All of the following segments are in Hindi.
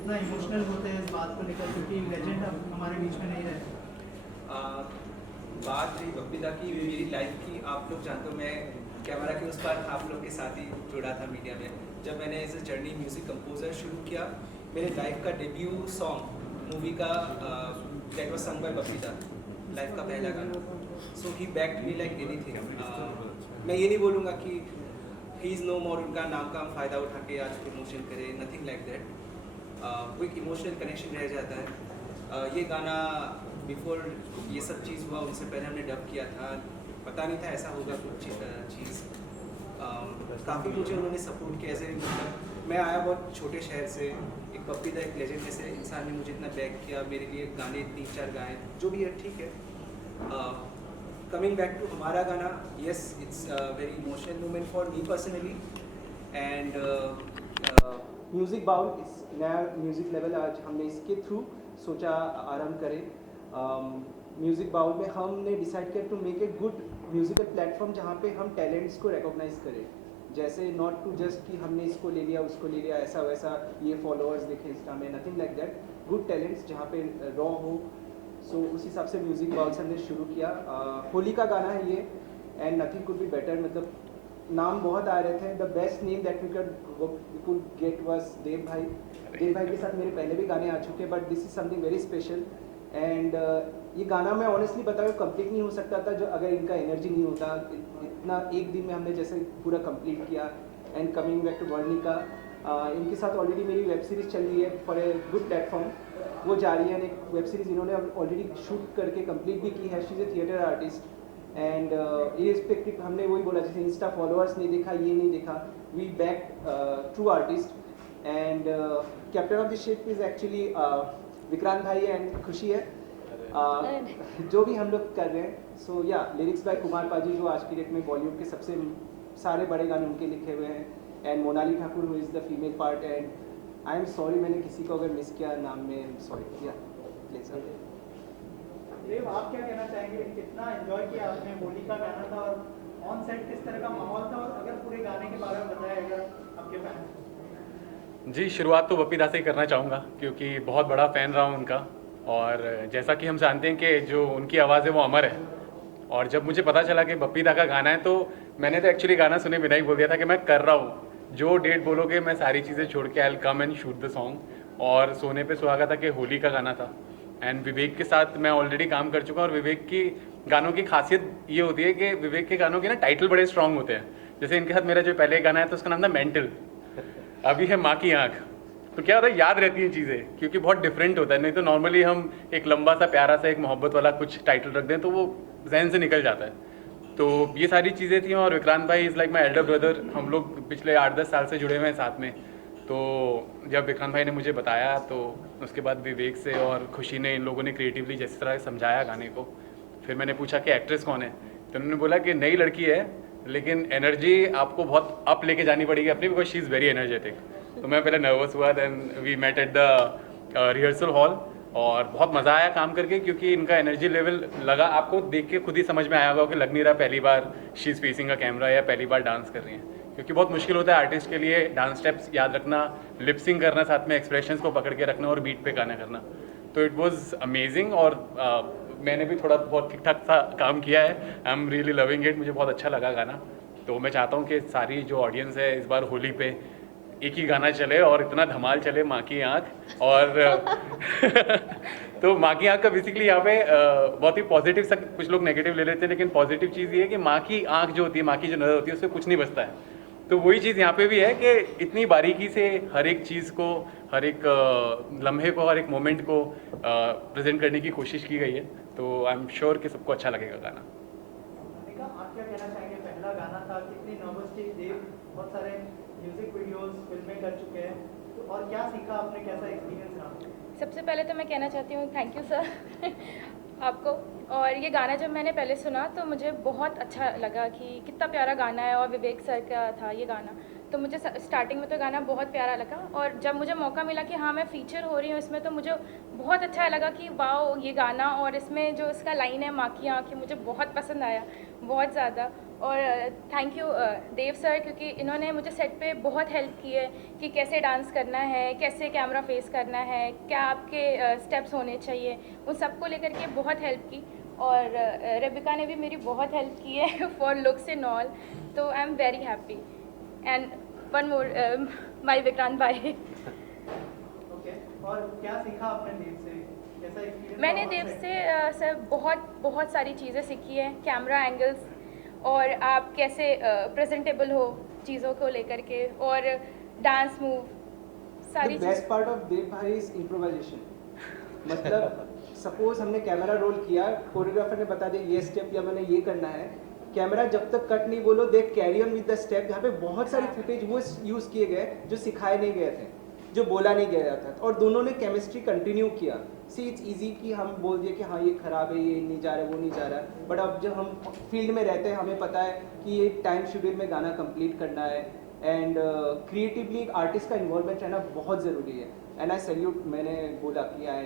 कितना इमोशनल होते हैं इस बात को लेकर, क्योंकि लेजेंड अब हमारे बीच में नहीं रहे। बात रही बब्बीदा की, मेरी लाइफ की, आप लोग जानते हो मैं कैमरा के उस पार आप लोग के साथ ही जुड़ा था मीडिया में। जब मैंने as a journey music composer शुरू किया, मेरे लाइफ का डेब्यू सॉन्ग मूवी का that was sung by Babbida, life का पहला गाना। So he backed me like anything. मैं ये नहीं बोलूँगा कि ही इज़ नो मोर, उनका नाम का हम फ़ायदा उठा के आज प्रमोशन करें, नथिंग लाइक दैट। वो एक इमोशनल कनेक्शन रह जाता है। ये गाना बिफोर ये सब चीज़ हुआ उनसे पहले हमने डब किया था, पता नहीं था ऐसा होगा कुछ चीज़। काफ़ी मुझे उन्होंने सपोर्ट किया। ऐसे मतलब मैं आया बहुत छोटे शहर से, एक बब्बीदा एक लेजेंड जैसे इंसान ने मुझे इतना बैक किया, मेरे लिए गाने 3-4 गाए, जो भी है ठीक है। कमिंग बैक टू हमारा गाना, yes it's very emotional moment for me personally. And music bowl इस नया म्यूज़िक लेवल आज हमने इसके थ्रू सोचा आरंभ करें। म्यूज़िक बाउल में हमने डिसाइड किया to make a good musical platform जहाँ पे हम टैलेंट्स को रिकॉग्नाइज करें। जैसे नॉट टू जस्ट कि हमने इसको ले लिया उसको ले लिया, ऐसा वैसा, ये फॉलोअर्स देखे इंस्टा में, nothing like that. Good talents जहाँ पे रॉ हो। सो उस हिसाब से म्यूज़िक बाउल से हमने शुरू किया। होली का गाना है ये, and nothing could be better. मतलब नाम बहुत आ रहे थे, the best name that we could get was Dev भाई। देव भाई के साथ मेरे पहले भी गाने आ चुके हैं, but this is something very special. And ये गाना मैं ऑनेस्टली बताऊँ कंप्लीट नहीं हो सकता था जो अगर इनका एनर्जी नहीं होता। इतना एक दिन में हमने जैसे पूरा कंप्लीट किया। And coming back to Varnika, इनके साथ ऑलरेडी मेरी वेब सीरीज़ चल रही है फॉर ए गुड प्लेटफॉर्म, वो जा रही है। एक वेब सीरीज़ इन्होंने ऑलरेडी शूट करके कंप्लीट भी की है। She is A theatre artist. And irrespective हमने वही बोला, जैसे इंस्टा फॉलोअर्स नहीं देखा, ये नहीं देखा, we back true artist. And captain of the ship is actually Vikrant भाई एंड खुशी है। जो भी हम लोग कर रहे हैं। सो या लिरिक्स बाय कुमार पाजी, जो आज की डेट में बॉलीवुड के सबसे सारे बड़े गाने उनके लिखे हुए हैं। And Monali Thakur who is the female part. And I am sorry मैंने किसी को अगर मिस किया नाम में, सॉरी। या प्लीज देव, आप क्या कहना चाहेंगे, कितना एंजॉय किया आपने? होली का गाना था और ऑन सेट किस तरह का माहौल था, और अगर पूरे गाने के बारे में बताया अगर आपके फैंस। जी, शुरुआत तो बप्पीदा से ही करना चाहूँगा क्योंकि बहुत बड़ा फ़ैन रहा हूँ उनका। और जैसा कि हम जानते हैं कि जो उनकी आवाज़ है वो अमर है। और जब मुझे पता चला कि बप्पीदा का गाना है तो मैंने तो एक्चुअली गाना सुने बिना ही बोल दिया था कि मैं कर रहा हूँ, जो डेट बोलोगे मैं सारी चीज़ें छोड़ के I will come and shoot the song. और सोने पे सुहागा था कि होली का गाना था। एंड विवेक के साथ मैं ऑलरेडी काम कर चुका हूँ। और विवेक की गानों की खासियत ये होती है कि विवेक के गानों के ना टाइटल बड़े स्ट्रॉन्ग होते हैं। जैसे इनके साथ मेरा जो पहले गाना है तो उसका नाम था मेंटल, अभी है माँ की आँख। तो क्या होता है, याद रहती हैं चीज़ें क्योंकि बहुत डिफरेंट होता है। नहीं तो नॉर्मली हम एक लंबा सा प्यारा सा एक मोहब्बत वाला कुछ टाइटल रख दें तो वो जहन से निकल जाता है। तो ये सारी चीज़ें थी। और विक्रांत भाई is like my elder brother. हम लोग पिछले 8-10 साल से जुड़े हुए हैं साथ में। तो जब विक्रांत भाई ने मुझे बताया तो उसके बाद विवेक से और खुशी ने, इन लोगों ने क्रिएटिवली जिस तरह से समझाया गाने को, फिर मैंने पूछा कि एक्ट्रेस कौन है, तो उन्होंने बोला कि नई लड़की है लेकिन एनर्जी आपको बहुत अप लेके जानी पड़ेगी अपनी, because she is very energetic. तो मैं पहले नर्वस हुआ, then we met at the rehearsal hall और बहुत मज़ा आया काम करके क्योंकि इनका एनर्जी लेवल लगा, आपको देख के खुद ही समझ में आया होगा कि लग नहीं रहा पहली बार she is facing a camera या पहली बार डांस कर रही हैं। क्योंकि बहुत मुश्किल होता है आर्टिस्ट के लिए डांस स्टेप्स याद रखना, लिपसिंग करना, साथ में एक्सप्रेशंस को पकड़ के रखना और बीट पे गाना करना। तो इट वाज अमेजिंग। और मैंने भी थोड़ा बहुत ठीक ठाक सा काम किया है। I am really loving it, मुझे बहुत अच्छा लगा गाना। तो मैं चाहता हूँ कि सारी जो ऑडियंस है इस बार होली पे एक ही गाना चले और इतना धमाल चले, माँ की आँख। और तो माँ की आँख का बेसिकली यहाँ पे बहुत ही पॉजिटिव सा, कुछ लोग नेगेटिव ले लेते हैं लेकिन पॉजिटिव चीज़ ये है कि माँ की आँख जो होती है, माँ की जो नज़र होती है, उससे कुछ नहीं बचता है। तो वही चीज़ यहाँ पे भी है कि इतनी बारीकी से हर एक चीज़ को, हर एक लम्हे को, हर एक मोमेंट को प्रेजेंट करने की कोशिश की गई है। तो आई एम श्योर कि सबको अच्छा लगेगा गाना। आप क्या कहना चाहेंगे, पहला गाना था, कितनी नर्वस थी? देव बहुत सारे म्यूजिक वीडियोस फिल्में कर चुके हैं, तो और क्या सीखा आपने, कैसा एक्सपीरियंस रहा? सबसे पहले तो मैं कहना चाहती हूँ थैंक यू सर आपको। और ये गाना जब मैंने पहले सुना तो मुझे बहुत अच्छा लगा कि कितना प्यारा गाना है और विवेक सर का था ये गाना। तो मुझे स्टार्टिंग में तो गाना बहुत प्यारा लगा, और जब मुझे मौका मिला कि हाँ मैं फ़ीचर हो रही हूँ इसमें, तो मुझे बहुत अच्छा लगा कि वाओ ये गाना, और इसमें जो इसका लाइन है माँ की आँखें, मुझे बहुत पसंद आया, बहुत ज़्यादा। और थैंक यू देव सर, क्योंकि इन्होंने मुझे सेट पे बहुत हेल्प की है कि कैसे डांस करना है, कैसे कैमरा फेस करना है, क्या आपके स्टेप्स होने चाहिए, उन सबको लेकर के बहुत हेल्प की। और रेबिका ने भी मेरी बहुत हेल्प की है फॉर लुक्स एंड ऑल, तो I am very happy. And one more, my Vikrant भाई। ओके, और क्या सीखा आपने देव से, कैसा एक्सपीरियंस? मैंने देव से सर बहुत सारी चीज़ें सीखी हैं, कैमरा एंगल्स, और आप कैसे प्रेजेंटेबल हो चीज़ों को लेकर के, और डांस मूव, सारी The best part of देव भाई is improvisation. मतलब सपोज हमने कैमरा रोल किया, कोरियोग्राफर ने बता दिया ये स्टेप या मैंने ये करना है, कैमरा जब तक कट नहीं बोलो they carry on with the step. यहाँ पे बहुत सारे फुटेज वो यूज किए गए जो सिखाए नहीं गए थे, जो बोला नहीं गया था, और दोनों ने केमिस्ट्री कंटिन्यू किया। सी इट्स इजी कि हम बोल दिए कि हाँ ये खराब है, ये नहीं जा रहा है, वो नहीं जा रहा है, बट अब जब हम फील्ड में रहते हैं हमें पता है कि ये टाइम शेड्यूल में गाना कंप्लीट करना है, एंड क्रिएटिवली आर्टिस्ट का इन्वॉल्वमेंट रहना बहुत ज़रूरी है। एंड आई सैल्यूट, मैंने बोला कि I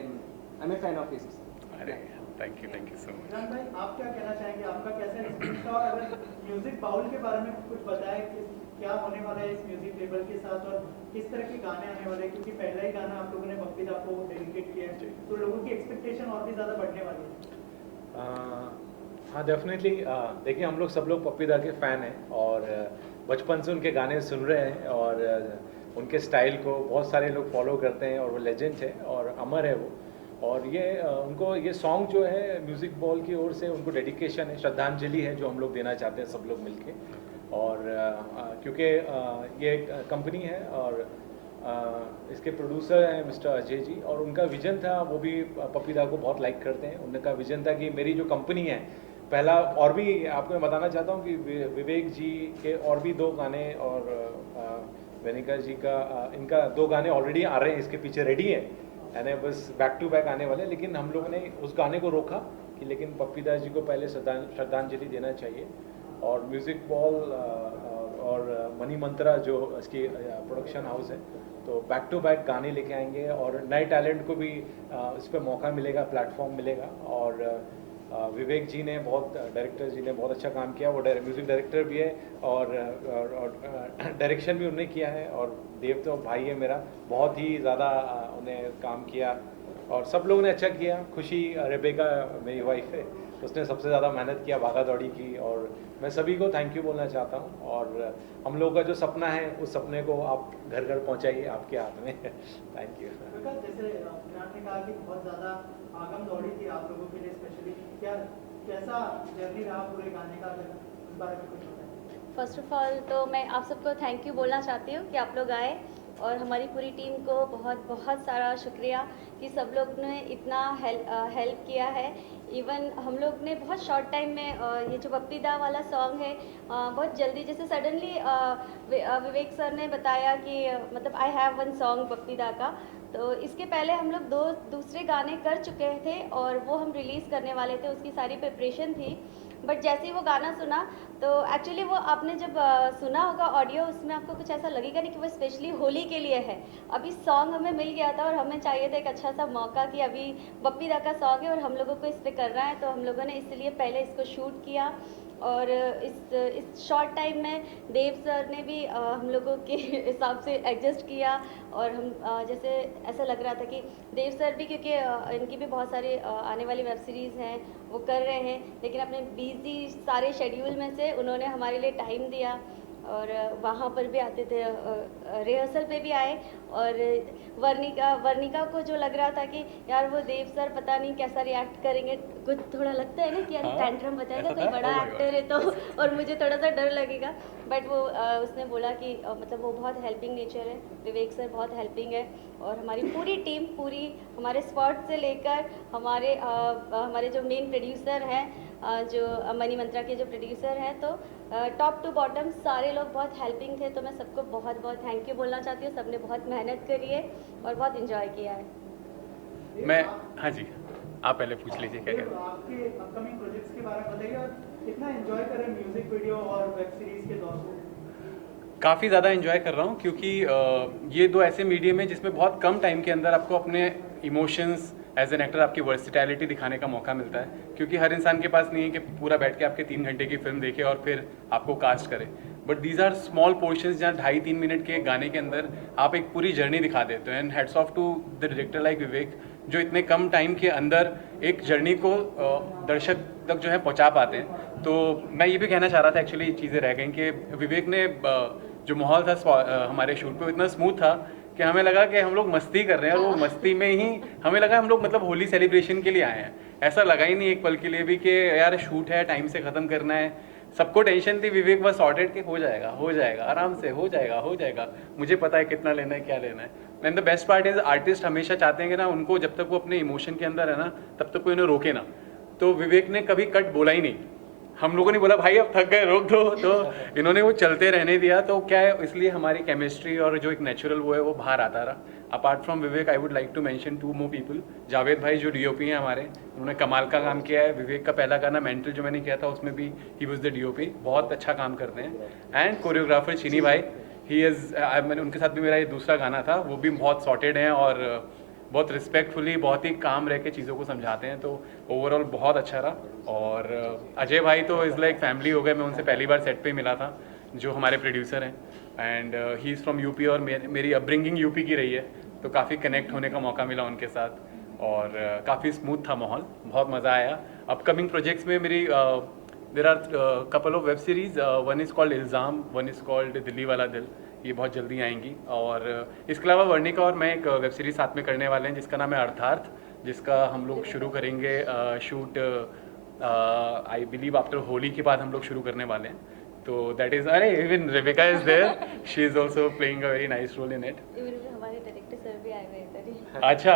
am a fan of his. अरे thank you so much. Vikrant भाई, आप क्या कहना चाहेंगे, आपका कैसा एक्सपीरियंस था? और अगर म्यूजिक बाउल के बारे में कुछ बताएं कि क्या होने वाला है इस म्यूजिक लेबल के साथ, और किस तरह के गाने आने वाले हैं, क्योंकि पहला ही गाना आप लोगों ने बप्पी दा को डेडिकेट किया है, तो लोगों की एक्सपेक्टेशन और भी ज़्यादा बढ़ने वाली है। हाँ डेफिनेटली। देखिए हम लोग सब लोग पप्पी दा के फ़ैन हैं, और बचपन से उनके गाने सुन रहे हैं, और उनके स्टाइल को बहुत सारे लोग फॉलो करते हैं, और वो लेजेंड है और अमर है वो। और ये उनको ये सॉन्ग जो है म्यूज़िक बॉल की ओर से उनको डेडिकेशन है, श्रद्धांजलि है जो हम लोग देना चाहते हैं सब लोग मिलके। और क्योंकि ये कंपनी है और इसके प्रोड्यूसर हैं मिस्टर अजय जी, और उनका विजन था, वो भी पप्पी दा को बहुत लाइक करते हैं। उनका विजन था कि मेरी जो कंपनी है, पहला और भी आपको मैं बताना चाहता हूँ कि विवेक जी के और भी 2 गाने, और वेनिका जी का इनका 2 गाने ऑलरेडी आ रहे हैं, इसके पीछे रेडी है, यानी बस बैक टू बैक आने वाले। लेकिन हम लोगों ने उस गाने को रोका कि लेकिन पप्पी दा जी को पहले श्रद्धांजलि देना चाहिए। और म्यूज़िक बॉल और मनी मंत्रा जो इसकी प्रोडक्शन हाउस है, तो बैक टू बैक गाने लेके आएंगे, और नए टैलेंट को भी इस पर मौका मिलेगा, प्लेटफॉर्म मिलेगा। और विवेक जी ने डायरेक्टर जी ने बहुत अच्छा काम किया, वो म्यूज़िक डायरेक्टर भी है, और डायरेक्शन भी उन्होंने किया है। और देव तो भाई है मेरा, बहुत ही ज़्यादा उन्हें काम किया, और सब लोगों ने अच्छा किया। खुशी रेबेका मेरी वाइफ है, उसने सबसे ज़्यादा मेहनत किया, भागा दौड़ी की, और मैं सभी को थैंक यू बोलना चाहता हूँ। और हम लोगों का जो सपना है उस सपने को आप घर घर पहुँचाइए, आपके हाथ में। Thank you. जैसे विक्रांत ने कहा कि बहुत ज़्यादा आगम दौड़ी थी आप लोगों के लिए स्पेशली, क्या कैसा जर्नी रहा पूरे गाने का, अगर उस बारे में कुछ बताएं। फर्स्ट ऑफ ऑल तो मैं आप सबको थैंक यू बोलना चाहती हूँ कि आप लोग आए, और हमारी पूरी टीम को बहुत बहुत सारा शुक्रिया कि सब लोग ने इतना हेल्प किया है। इवन हम लोग ने बहुत शॉर्ट टाइम में ये जो पप्पी दा वाला सॉन्ग है, बहुत जल्दी, जैसे सडनली विवेक सर ने बताया कि मतलब आई हैव वन सॉन्ग पप्पी दा का, तो इसके पहले हम लोग 2 दूसरे गाने कर चुके थे, और वो हम रिलीज़ करने वाले थे, उसकी सारी प्रिपरेशन थी। बट जैसे ही वो गाना सुना, तो एक्चुअली वो आपने जब सुना होगा ऑडियो, उसमें आपको कुछ ऐसा लगेगा नहीं कि वो स्पेशली होली के लिए है। अभी सॉन्ग हमें मिल गया था, और हमें चाहिए था एक अच्छा सा मौका कि अभी पप्पी दा का सॉन्ग है और हम लोगों को इस पर करना है, तो हम लोगों ने इसलिए पहले इसको शूट किया। और इस शॉर्ट टाइम में देव सर ने भी हम लोगों के हिसाब से एडजस्ट किया, और हम जैसे ऐसा लग रहा था कि देव सर भी, क्योंकि इनकी भी बहुत सारी आने वाली वेब सीरीज़ हैं वो कर रहे हैं, लेकिन अपने बिजी सारे शेड्यूल में से उन्होंने हमारे लिए टाइम दिया, और वहाँ पर भी आते थे, रिहर्सल पे भी आए। और वर्णिका को जो लग रहा था कि यार वो देव सर पता नहीं कैसा रिएक्ट करेंगे, कुछ थोड़ा लगता है ना कि यार टैंट्रम बताएगा, कोई बड़ा एक्टर है तो, और मुझे थोड़ा सा डर लगेगा। बट वो उसने बोला कि मतलब वो बहुत हेल्पिंग नेचर है, विवेक सर बहुत हेल्पिंग है, और हमारी पूरी टीम, पूरी हमारे स्पॉट से लेकर हमारे जो मेन प्रोड्यूसर हैं, जो मनी मंत्रा के जो प्रोड्यूसर हैं, तो टॉप टू बॉटम सारे लोग बहुत हेल्पिंग थे। तो मैं सबको बहुत बहुत थैंक यू बोलना चाहती हूँ, सबने बहुत मेहनत करी है और बहुत इन्जॉय किया है। मैं, हाँ जी, आप पहले पूछ लीजिए क्या करें। आपके अपकमिंग प्रोजेक्ट्स के बारे में बताइए, और कितना एंजॉय करें म्यूजिक वीडियो और वेब सीरीज के दौर को। काफ़ी ज़्यादा इन्जॉय कर रहा हूँ क्योंकि ये दो ऐसे मीडियम है जिसमें बहुत कम टाइम के अंदर आपको अपने इमोशंस एज एन एक्टर आपकी वर्सिटैलिटी दिखाने का मौका मिलता है, क्योंकि हर इंसान के पास नहीं है कि पूरा बैठ के आपके 3 घंटे की फिल्म देखे और फिर आपको कास्ट करे। But these are small portions जहाँ 2.5-3 मिनट के गाने के अंदर आप एक पूरी जर्नी दिखा देते हो। And heads off to the director like Vivek, जो इतने कम टाइम के अंदर एक जर्नी को दर्शक तक जो है पहुंचा पाते हैं। तो मैं ये भी कहना चाह रहा था, एक्चुअली चीज़ें रह गई कि विवेक ने जो माहौल था हमारे शूट पे इतना स्मूथ था कि हमें लगा कि हम लोग मस्ती कर रहे हैं, और वो मस्ती में ही हमें लगा हम लोग मतलब होली सेलिब्रेशन के लिए आए हैं। ऐसा लगा ही नहीं एक पल के लिए भी कि यार शूट है, टाइम से ख़त्म करना है। सबको टेंशन थी, विवेक बस सॉर्टेड के हो जाएगा आराम से हो जाएगा। मुझे पता है कितना लेना है, क्या लेना है। And the best part is artist हमेशा चाहते हैं कि ना उनको जब तक वो अपने इमोशन के अंदर है ना तब तक कोई उन्हें रोके ना। तो विवेक ने कभी कट बोला ही नहीं। हम लोगों ने बोला भाई अब थक गए, रोक दो, तो इन्होंने वो चलते रहने दिया। तो क्या है, इसलिए हमारी केमिस्ट्री और जो एक नेचुरल वो है वो बाहर आता रहा। Apart from Vivek I would like to mention 2 more people. Javed भाई जो डीओपी हैं हमारे, उन्होंने कमाल का काम किया है। विवेक का पहला गाना मेंटल जो मैंने किया था उसमें भी ही वाज द डीओपी, बहुत अच्छा काम करते हैं। एंड कोरियोग्राफर चीनी भाई, ही इज़ मैंने उनके साथ भी मेरा ये दूसरा गाना था, वो भी बहुत सॉर्टेड हैं और बहुत रिस्पेक्टफुली बहुत ही काम रह के चीज़ों को समझाते हैं। तो ओवरऑल बहुत अच्छा रहा। और अजय भाई तो इज़ लाइक फैमिली हो गए। मैं उनसे पहली बार सेट पे मिला था, जो हमारे प्रोड्यूसर हैं, and he is from UP और मेरी अपब्रिंगिंग यूपी की रही है, तो काफ़ी कनेक्ट होने का मौका मिला उनके साथ और काफ़ी स्मूथ था माहौल, बहुत मज़ा आया। अपकमिंग प्रोजेक्ट्स में मेरी there are couple of web series, one is called Ilzaam, one is called Delhi Wala Dil, ये बहुत जल्दी आएंगी। और इसके अलावा वर्णिका और मैं एक वेब सीरीज़ साथ में करने वाले हैं जिसका नाम है अर्थार्थ, जिसका हम लोग शुरू करेंगे shoot I believe after Holi के बाद हम लोग शुरू करने वाले हैं। तो दैट इज़, अरे even Rebecca is there, she is also playing a very nice role in it. हमारे डायरेक्टर सर भी आए हुए हैं इधर ही। अच्छा,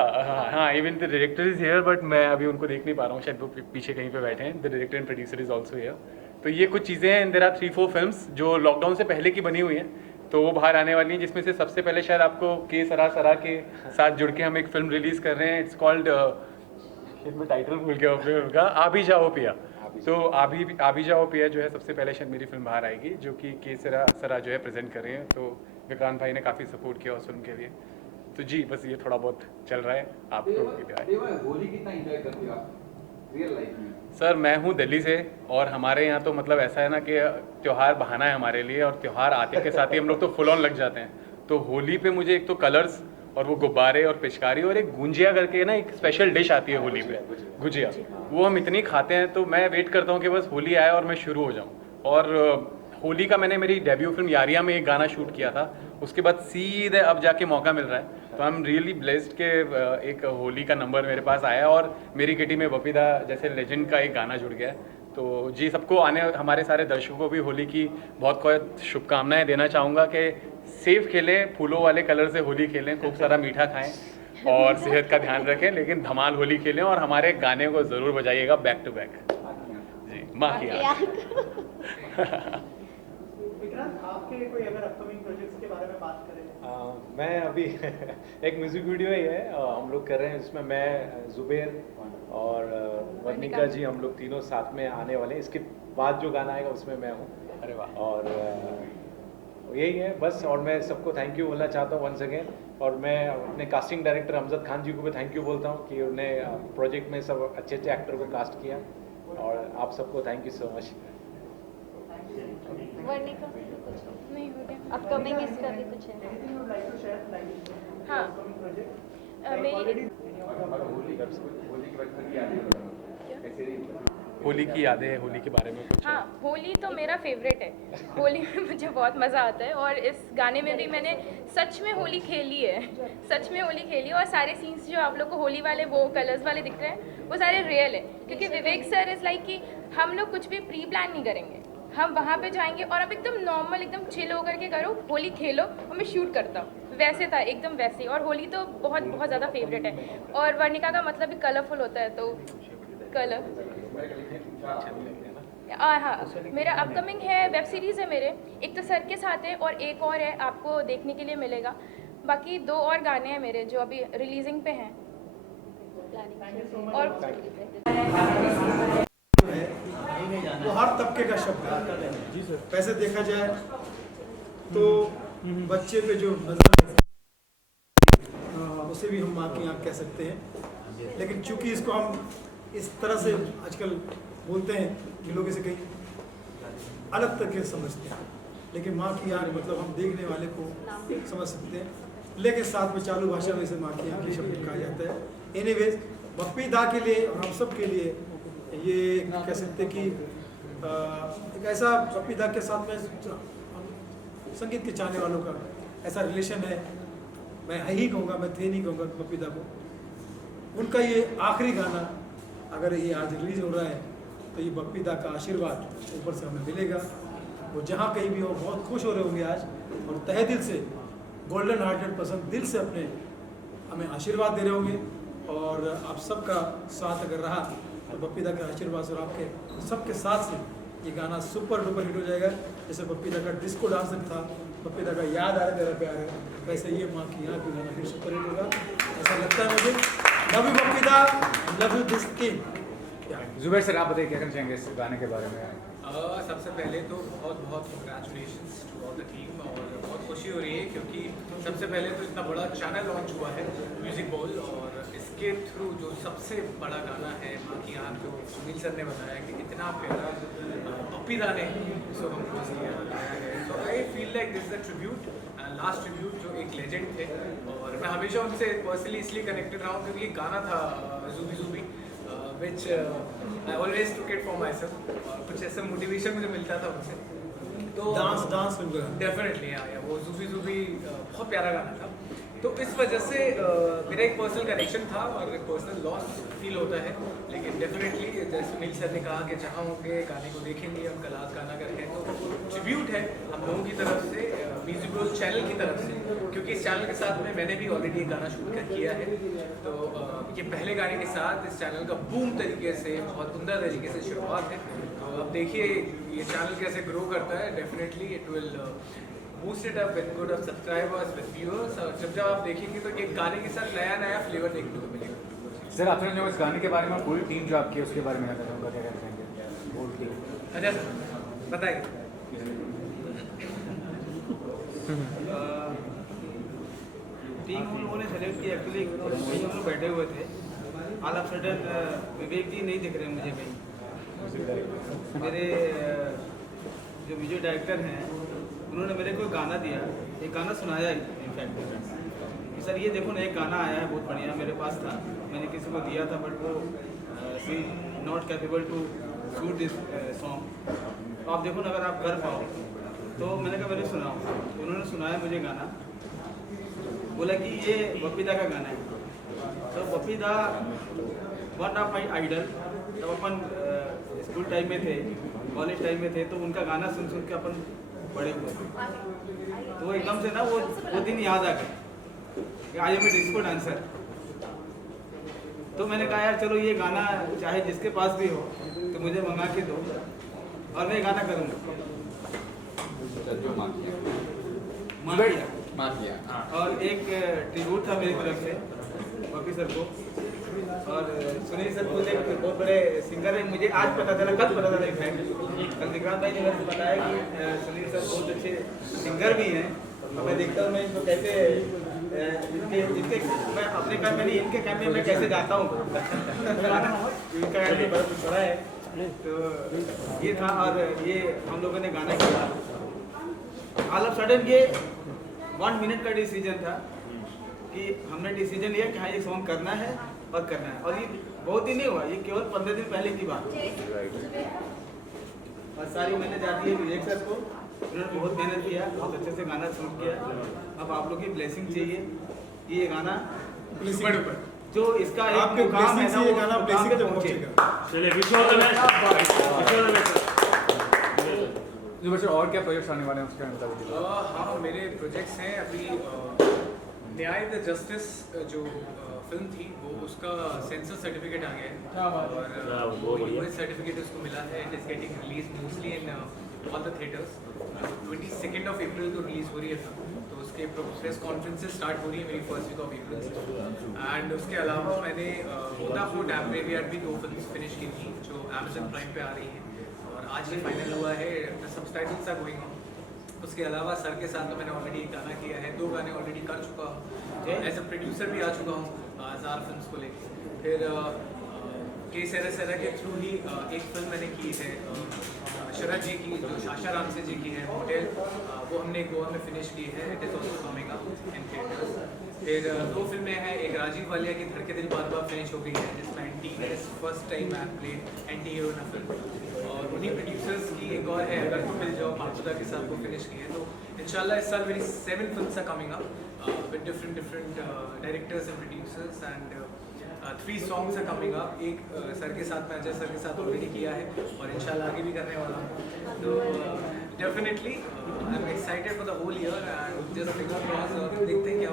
हाँ, even the director is here, but मैं अभी उनको देख नहीं पा रहा हूँ, शायद वो पीछे कहीं पे बैठे हैं। The director and producer is also here. तो ये कुछ चीज़ें हैं। देयर आर 3-4 फिल्म्स जो लॉकडाउन से पहले की बनी हुई हैं, तो वो बाहर आने वाली हैं, जिसमें से सबसे पहले शायद आपको के सरा के साथ जुड़ के हम एक फिल्म रिलीज़ कर रहे हैं। इट्स कॉल्ड, मैं टाइटल भूल गया फिल्म का, आभी जाओ पिया। तो आभी जाओ पिया जो है सबसे पहले शायद मेरी फिल्म बाहर आएगी, जो कि के सरा जो है प्रेजेंट कर रहे हैं। तो विक्रांत भाई ने काफ़ी सपोर्ट किया उस फिल्म के लिए। तो जी बस ये थोड़ा बहुत चल रहा है। आप लोगों के लिए होली कितना एंजॉय करते हो आप रियल लाइफ में? सर, मैं हूँ दिल्ली से, और हमारे यहाँ तो मतलब ऐसा है ना कि त्यौहार बहाना है हमारे लिए, और त्यौहार आते के साथ ही हम लोग तो फुल ऑन लग जाते हैं। तो होली पे मुझे एक तो कलर्स और वो गुब्बारे और पिचकारी और एक गुंजिया करके ना एक स्पेशल डिश आती है होली पे, गुजिया, वो हम इतनी खाते हैं। तो मैं वेट करता हूँ कि बस होली आए और मैं शुरू हो जाऊँ। और होली का मैंने मेरी डेब्यू फिल्म यारिया में एक गाना शूट किया था, उसके बाद सीधे अब जाके मौका मिल रहा है। तो आई एम रियली ब्लेस्ड के एक होली का नंबर मेरे पास आया और मेरी किटी में बपीदा जैसे लेजेंड का एक गाना जुड़ गया है। तो जी सबको आने, हमारे सारे दर्शकों को भी होली की बहुत बहुत शुभकामनाएं देना चाहूँगा कि सेफ खेलें, फूलों वाले कलर से होली खेलें, खूब सारा मीठा खाएं और सेहत का ध्यान रखें, लेकिन धमाल होली खेलें और हमारे गाने को ज़रूर बजाइएगा बैक टू बैक। जी, माँ की याद। विक्रांत, आपके कोई अगर अपकमिंग प्रोजेक्ट्स के बारे में बात करें? मैं अभी एक म्यूज़िक वीडियो ही है हम लोग कर रहे हैं, जिसमें मैं जुबेर और वर्णिका जी हम लोग तीनों साथ में आने वाले हैं। इसके बाद जो गाना आएगा उसमें मैं हूँ। अरे वाह। और यही है बस। और मैं सबको थैंक यू बोलना चाहता हूँ वंस अगेन। और मैं अपने कास्टिंग डायरेक्टर हमजद खान जी को भी थैंक यू बोलता हूँ कि उन्हें प्रोजेक्ट में सब अच्छे अच्छे एक्टर को कास्ट किया। और आप सबको thank you so much. Varnika नहीं हो गया। अपकमिंग इसका भी कुछ है? Anything you would like to share, like हाँ। upcoming project? मेरी होली की यादें, होली के बारे में कुछ? हाँ, होली तो मेरा फेवरेट है। होली में मुझे बहुत मज़ा आता है और इस गाने में भी मैंने सच में होली खेली है, सच में होली खेली है। और सारे सीन्स जो आप लोग को होली वाले वो कलर्स वाले दिख रहे हैं वो सारे रियल है, क्योंकि विवेक सर इज़ लाइक कि हम लोग कुछ भी प्री प्लान नहीं करेंगे, हम वहाँ पे जाएंगे और अब एकदम नॉर्मल एकदम चिल होकर के करो, होली खेलो और मैं शूट करता हूँ। वैसे था एकदम वैसे। और होली तो बहुत बहुत ज़्यादा फेवरेट है। और वर्णिका का मतलब भी कलरफुल होता है, तो कलर। हाँ, मेरा अपकमिंग है, वेब सीरीज़ है मेरे, एक तो सर के साथ है और एक और है, आपको देखने के लिए मिलेगा। बाकी 2 और गाने हैं मेरे जो अभी रिलीजिंग पे हैं। और वो हर तबके का शब्द है। पैसे देखा जाए तो बच्चे पे जो नजर उसे भी हम माँ की आँख कह सकते हैं। लेकिन चूंकि इसको हम इस तरह से आजकल बोलते हैं कि लोग इसे कहीं अलग तरीके से समझते हैं, लेकिन माँ की आँख मतलब हम देखने वाले को समझ सकते हैं, लेकिन साथ में चालू भाषा में इसे माँ की आँख शब्द कहा जाता है। एनीवेज बप्पी दा के लिए और हम सब के लिए ये कह सकते हैं कि एक ऐसा बप्पी दा के साथ में संगीत के चाहने वालों का ऐसा रिलेशन है, मैं ही कहूँगा, मैं थे नहीं कहूँगा बप्पी दा को। उनका ये आखिरी गाना अगर ये आज रिलीज हो रहा है तो ये बप्पी दा का आशीर्वाद ऊपर से हमें मिलेगा। वो जहाँ कहीं भी हो बहुत खुश हो रहे होंगे आज, और तहे दिल से गोल्डन हार्टेड पसंद दिल से अपने हमें आशीर्वाद दे रहे होंगे। और आप सबका साथ अगर रहा तो बप्पी दा के आशीर्वाद से और आपके सबके साथ से ये गाना सुपर डुपर हिट हो जाएगा। जैसे बप्पी दा का डिस्को डांसर था, बप्पी दा का याद आ रहा तेरा प्यार है, वैसे ये माँ की याद भी गाना फिर सुपर हिट होगा, ऐसा लगता है मुझे। लव यू बप्पी दा, love you this king. Zubair sir, आप बताइए क्या कहना चाहेंगे इस गाने के बारे में? सबसे पहले तो बहुत बहुत congratulations to all the team, और बहुत खुशी हो रही है क्योंकि सबसे पहले तो इतना बड़ा चैनल लॉन्च हुआ है म्यूज़िक बॉल, और इसके थ्रू जो सबसे बड़ा गाना है माँ की आँख, जो सुनील सर ने बताया कि इतना प्यारा बप्पी दा ने इसको कंपोज किया है। So I feel like this is a tribute, last tribute जो एक लेजेंड थे, और मैं हमेशा उनसे पर्सनली इसलिए कनेक्टेड रहा हूँ क्योंकि एक गाना था ज़ूबी ज़ूबी, which I always took it for myself, और कुछ ऐसा मोटिवेशन मुझे मिलता था उनसे। तो डांस डेफिनेटली वो ज़ूबी ज़ूबी बहुत प्यारा गाना था। तो इस वजह से मेरा एक पर्सनल कनेक्शन था और एक पर्सनल लॉस फील होता है, लेकिन डेफिनेटली जैसे सुनील सर ने कहा कि जहाँ होंगे गाने को देखेंगे, हम कल आज गाना करके, तो ट्रिब्यूट है हम लोगों की तरफ से, म्यूजिक बॉल चैनल की तरफ से, क्योंकि इस चैनल के साथ में मैंने भी ऑलरेडी एक गाना शूट कर किया है। तो ये पहले गाने के साथ इस चैनल का बूम तरीके से, बहुत उम्दा तरीके से शुरुआत है। तो अब देखिए ये चैनल कैसे ग्रो करता है, definitely it will boost it up with good of subscribers, with viewers, और जब आप देखेंगे तो एक गाने के साथ नया नया फ्लेवर देखने को मिलेगा। सर, आपने जो इस गाने के बारे में पूरी टीम जो आपकी है उसके बारे में क्या कहना चाहेंगे? बोल के अच्छा सर बताइए। टीम उन लोगों ने सेलेक्ट किया, एक्चुअली वहीं हम लोग बैठे हुए थे, ऑल ऑफ सडन विवेक जी नहीं दिख रहे मुझे कहीं। मेरे जो म्यूजिक डायरेक्टर हैं उन्होंने मेरे को एक गाना दिया, एक गाना सुनाया इनफैक्ट कि सर ये देखो ना एक गाना आया है बहुत बढ़िया, मेरे पास था, मैंने किसी को दिया था बट वो see not capable to shoot this song, तो आप देखो ना अगर आप कर पाओ। तो मैंने कहा मैंने सुनाओ, तो उन्होंने सुनाया मुझे गाना, बोला कि ये बप्पी दा का गाना है। तो बप्पी दा वन ऑफ माई आइडल, जब अपन स्कूल टाइम में थे, कॉलेज टाइम में थे, तो उनका गाना सुन सुन के अपन बड़े हुए, तो एकदम से ना वो दिन याद आ गए कि आज मैं डिस्को डांसर। तो मैंने कहा यार चलो ये गाना चाहे जिसके पास भी हो तो मुझे मंगा के दो और मैं गाना करूँगा। और एक ट्रिब्यूट था मेरी तरफ से बप्पी सर को, और सुनील सर को एक बहुत बड़े सिंगर है, मुझे आज पता चला, कल पता चला इनफैक्ट, कल विक्रांत भाई ने मेरे को बताया कि सुनील सर बहुत अच्छे सिंगर भी हैं। और मैं देखता हूँ मैं इनको कैसे इनके मैं अपने कैमरे नहीं इनके कैमरे में कैसे जाता हूँ इनका कैमरे बहुत बड़ा है। तो ये था, और ये हम लोगों ने गाना किया, ऑल ऑफ सडन ये 1 मिनट का डिसीजन था कि हमने डिसीजन लिया कि हाँ ये सॉन्ग करना है और करना है, और ये बहुत दिन नहीं हुआ, ये केवल 15 दिन पहले की बात है। और सारी मैंने जाती है विवेक सर को, उन्होंने बहुत मेहनत किया, बहुत अच्छे से गाना शूट किया। अब आप लोग की ब्लेसिंग चाहिए कि ये गाना जो इसका आपके काम है ना ये गाना ब्लेसिंग तक पहुंचेगा। चलिए, wish you all the best. Zubair sir, और क्या प्रोजेक्ट्स आने वाले हैं उसके बारे में बता दीजिए। हाँ, मेरे प्रोजेक्ट्स हैं अभी, न्याय द जस्टिस जो फिल्म थी वो उसका सेंसर सर्टिफिकेट आ गया है, और यूएस सर्टिफिकेट उसको मिला है। It is getting release mostly in all the theatres. 22 अप्रैल को रिलीज हो रही है, तो उसके प्रेस कॉन्फ्रेंसेस स्टार्ट हो रही है मेरी फर्स्ट वीक ऑफ अप्रैल से। एंड उसके अलावा मैंने वोडाफोन डैम ग्रेवयार्ड भी 2 फिल्म फिनिश की थी जो अमेजन प्राइम पे आ रही हैं, और आज ही फाइनल हुआ है, the subtitles are going on. उसके अलावा सर के साथ तो मैंने ऑलरेडी एक गाना किया है, 2 गाने ऑलरेडी कर चुका हूँ, एज अ प्रोड्यूसर भी आ चुका हूँ ज़ार फिल्म्स को लेकर। फिर के सेरा के थ्रू ही एक फिल्म मैंने की है शरद जी की, जो शाशा राम से जी की है, होटल, वो हमने गोवा में फिनिश की है, it is also coming up in theatres. फिर 2 फिल्में हैं, एक राजीव वालिया की धड़के दिल बार बार फिनिश हो गई है, जिसमें एंटी है, first time I played anti hero in a film, और उन्हीं प्रोड्यूसर्स की एक और है अगर तुम मिल जाओ, मासूदा के साथ वो फिनिश की है। तो इंशाल्लाह इस साल मेरी 7 films are coming up with different directors and producers, and 3 songs are coming up. एक सर के साथ, मैं अजय सर के साथ ऑलरेडी किया है और इंशाल्लाह आगे भी करने वाला हूँ। तो definitely I am excited for the whole year and just finger cross, देखते हैं क्या